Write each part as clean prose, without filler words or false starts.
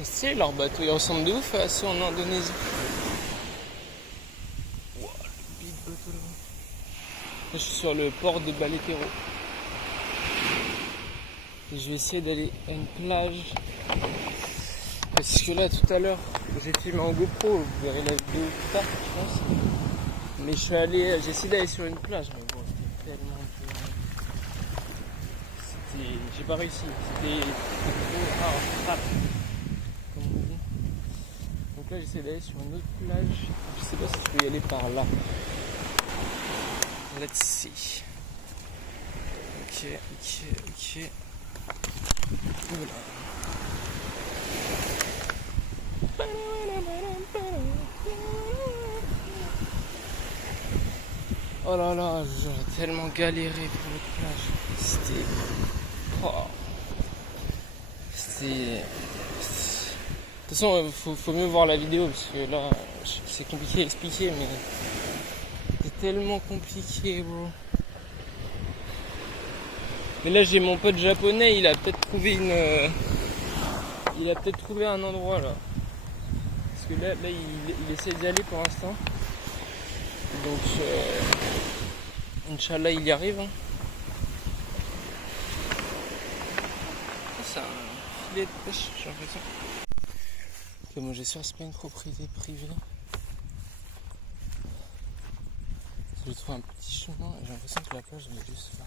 C'est stylé leur bateau, ils ressemblent de ouf à ceux en Indonésie. Wow, le big bateau là-bas. Là, je suis sur le port de Baletero. Et je vais essayer d'aller à une plage. Parce que là, tout à l'heure, j'ai filmé en GoPro, vous verrez la vidéo plus tard, je pense. Mais j'ai essayé d'aller sur une plage, mais bon, c'était tellement dur. J'ai pas réussi, c'était trop hard, comme on dit. Donc là, j'essaie d'aller sur une autre plage. Je sais pas si je peux y aller par là. Let's see. Ok. Voilà. Oh là là, j'ai tellement galéré pour le plage. C'était... De toute façon, faut mieux voir la vidéo parce que là, c'est compliqué à expliquer, mais c'est tellement compliqué, bro. Mais là, j'ai mon pote japonais, il a peut-être trouvé un endroit là. Parce que là il essaie d'y aller pour l'instant. Donc, Inch'Allah, il y arrive. Hein. C'est un filet de pêche, j'ai l'impression. Ok, moi j'espère que c'est pas une propriété privée. Je trouve un petit chemin et j'ai l'impression que la plage est juste là.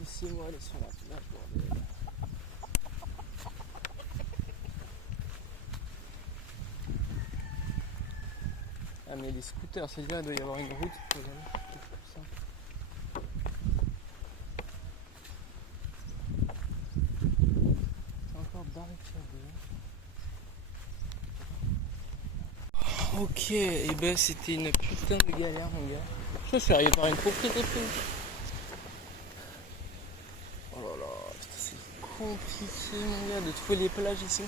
Laissez-moi aller sur la plage, bordel. Ah mais les scooters, c'est bien, il doit y avoir une route pour y aller, quelque chose comme ça. C'est encore barricadé. Ok, et ben c'était une putain de galère mon gars. Je suis arrivé par une propriété privée. Oh là là, c'est compliqué mon gars de trouver les plages ici.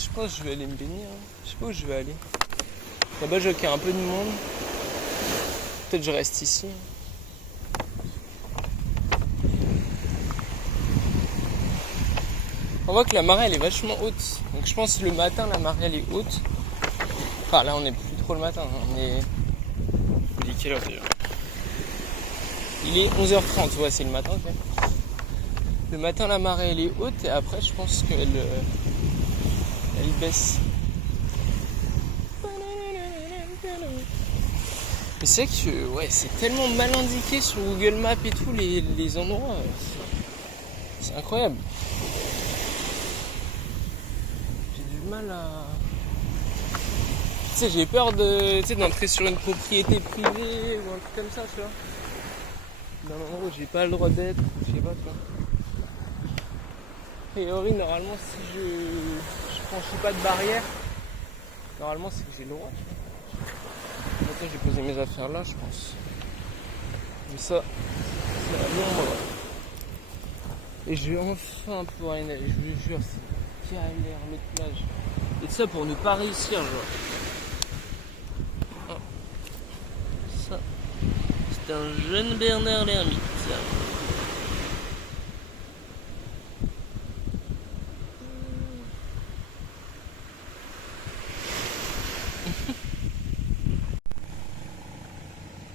Je pense que je vais aller me baigner, hein. Je sais pas où je vais aller. Là-bas je vois qu'il y a un peu de monde. Peut-être je reste ici. On voit que la marée elle est vachement haute. Donc je pense que le matin la marée elle est haute. Enfin là on est plus trop le matin. On est... Il est quelle heure déjà ? Il est 11h30, ouais c'est le matin. Okay. Le matin la marée elle est haute et après je pense qu'elle baisse. Mais c'est vrai que ouais, c'est tellement mal indiqué sur Google Maps et tout les endroits. C'est incroyable. J'ai du mal à... Tu sais, j'ai peur d'entrer sur une propriété privée ou un truc comme ça, tu vois. Dans un endroit où j'ai pas le droit d'être, je sais pas, tu vois. A priori, normalement, si je franchis pas de barrière, normalement, c'est que j'ai le droit, tu vois. Maintenant, j'ai posé mes affaires là, je pense. Mais ça, c'est un long moment. Et je vais enfin pouvoir y aller, je vous jure, c'est galère, l'autre plage. Et tout ça pour ne pas réussir, genre. Oh. Ça, c'est un jeune Bernard l'ermite.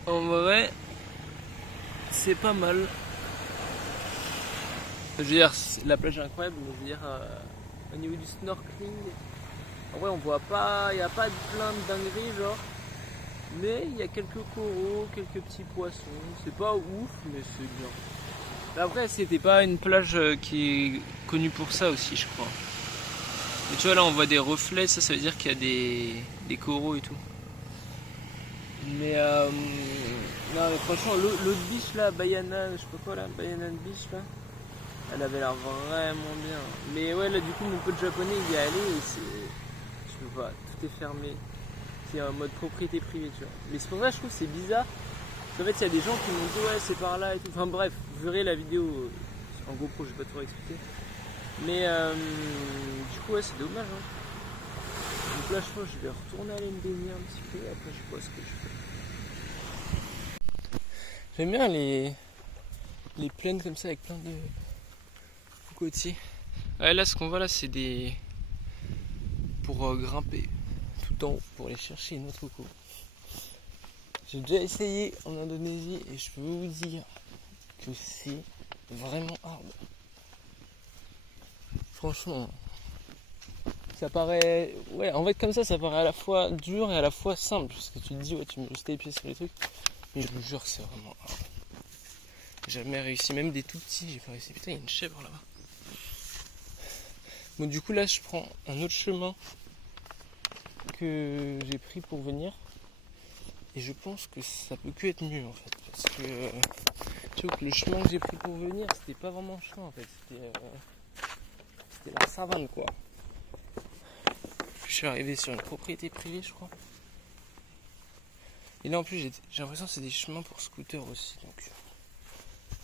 En vrai, c'est pas mal. Je veux dire, la plage est incroyable, mais je veux dire, au niveau du snorkeling, en vrai on voit pas, il n'y a pas plein de dingueries genre, mais il y a quelques coraux, quelques petits poissons, c'est pas ouf, mais c'est bien. Après c'était pas une plage qui est connue pour ça aussi je crois. Et tu vois là on voit des reflets, ça veut dire qu'il y a des coraux et tout. Mais non mais franchement l'autre beach là, Bayana, je sais pas quoi là, Bayana Beach là, elle avait l'air vraiment bien. Mais ouais là du coup mon pote japonais il y est allé et je peux pas, tout est fermé. C'est en mode propriété privée tu vois. Mais c'est pour ça que je trouve que c'est bizarre. Parce qu'en fait il y a des gens qui m'ont dit ouais c'est par là et tout. Enfin bref, vous verrez la vidéo en GoPro, je vais pas trop expliquer. Mais du coup ouais c'est dommage hein. Donc là je pense que je vais retourner aller me baigner un petit peu et après je vois ce que je fais. J'aime bien les plaines comme ça avec plein de cocotiers. Ouais, là ce qu'on voit là c'est des pour grimper tout en haut pour aller chercher une autre coco. J'ai déjà essayé en Indonésie et je peux vous dire que c'est vraiment hard. Franchement, ça paraît... Ouais, en fait comme ça paraît à la fois dur et à la fois simple. Parce que tu te dis, ouais, tu mets juste les pieds sur les trucs. Mais je vous jure que c'est vraiment hard. J'ai jamais réussi, même des tout petits, j'ai pas réussi. Putain, il y a une chèvre là-bas. Bon, du coup là, je prends un autre chemin que j'ai pris pour venir. Et je pense que ça peut que être mieux en fait. Parce que tu vois que le chemin que j'ai pris pour venir, c'était pas vraiment un chemin en fait. C'était la savane quoi. Je suis arrivé sur une propriété privée je crois. Et là en plus j'ai l'impression que c'est des chemins pour scooter aussi. Donc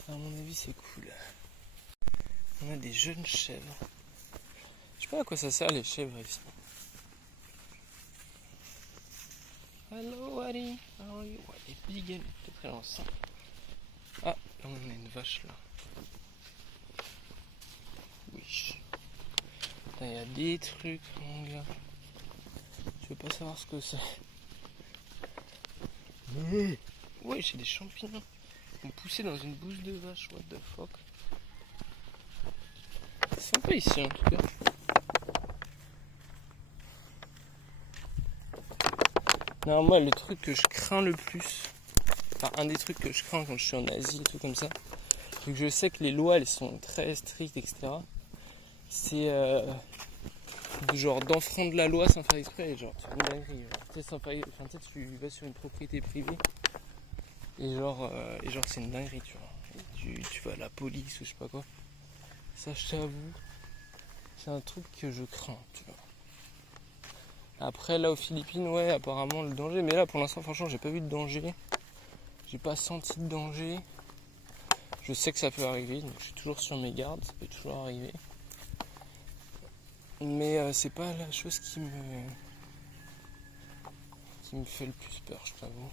à mon avis c'est cool. On a des jeunes chèvres. Je sais pas à quoi ça sert les chèvres ici. Hello Harry, how are you? Ouais, les big peut-être elle est enceinte. Ah, là on a une vache là. Oui. Il y a des trucs mon gars. Je veux pas savoir ce que c'est. Ouais, j'ai des champignons. Ils ont poussé dans une bouche de vache, what the fuck. C'est sympa ici en tout cas. Non, moi le truc que je crains le plus, enfin un des trucs que je crains quand je suis en Asie et tout comme ça, vu que je sais que les lois elles sont très strictes etc, c'est genre d'enfreindre la loi sans faire exprès, genre tu fais une dinguerie, tu sais tu vas sur une propriété privée et genre c'est une dinguerie tu vois, et tu vas à la police ou je sais pas quoi, ça je t'avoue c'est un truc que je crains tu vois. Après là aux Philippines ouais apparemment le danger, mais là pour l'instant franchement j'ai pas vu de danger, j'ai pas senti de danger, je sais que ça peut arriver donc je suis toujours sur mes gardes, ça peut toujours arriver, mais c'est pas la chose qui me fait le plus peur je t'avoue.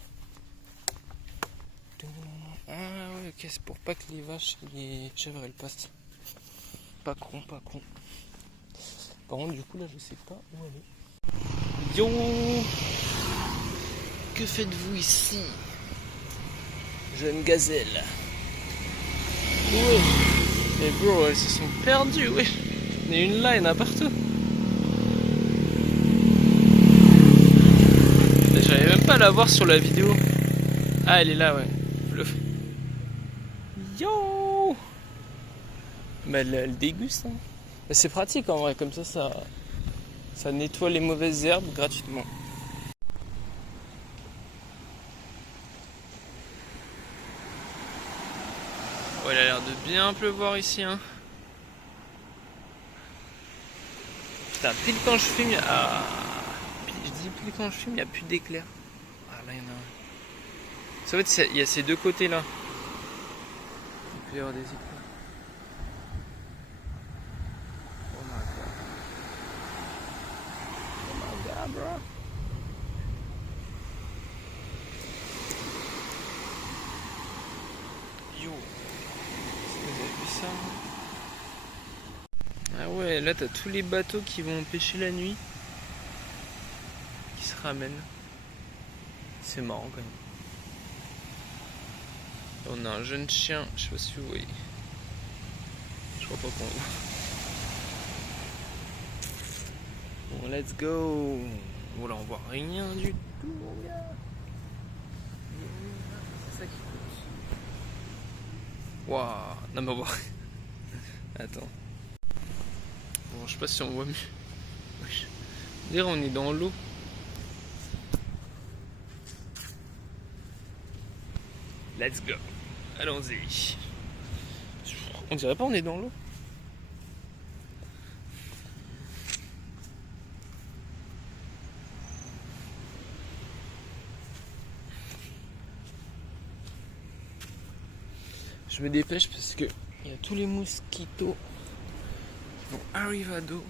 Ah ouais ok, c'est pour pas que les vaches et les chèvres elles passent, pas con. Par contre du coup là je sais pas où aller. Yo, que faites-vous ici, jeune gazelle? Ouais, mais bro, elles se sont perdues, ouais. Il y en a une là, il y en a partout. J'arrive même pas à la voir sur la vidéo. Ah, elle est là, ouais. Yo, mais elle déguste, hein. C'est pratique en vrai, comme ça nettoie les mauvaises herbes gratuitement. Oh, il a l'air de bien pleuvoir ici, hein. Putain, pile quand je filme, je dis pile quand je filme, il n'y a plus d'éclairs. Ah là, il y en a un. En fait, il y a ces deux côtés là. Il peut y avoir des éclairs. Oh my god. Oh my god, bro. Yo. Est-ce que vous avez vu ça? Ah ouais, là t'as tous les bateaux qui vont pêcher la nuit, qui se ramènent. C'est marrant quand même. On a un jeune chien, je sais pas si vous voyez. Je crois pas qu'on voit. Bon, let's go. Bon, là on voit rien du tout, mon gars. C'est ça qui coûte. Waouh. Non mais on voit. Attends. Bon, je sais pas si on voit mieux. Dire on est dans l'eau. Let's go. Allons-y. On dirait pas on est dans l'eau. Je me dépêche parce que il y a tous les mosquitos qui vont arriver à dos.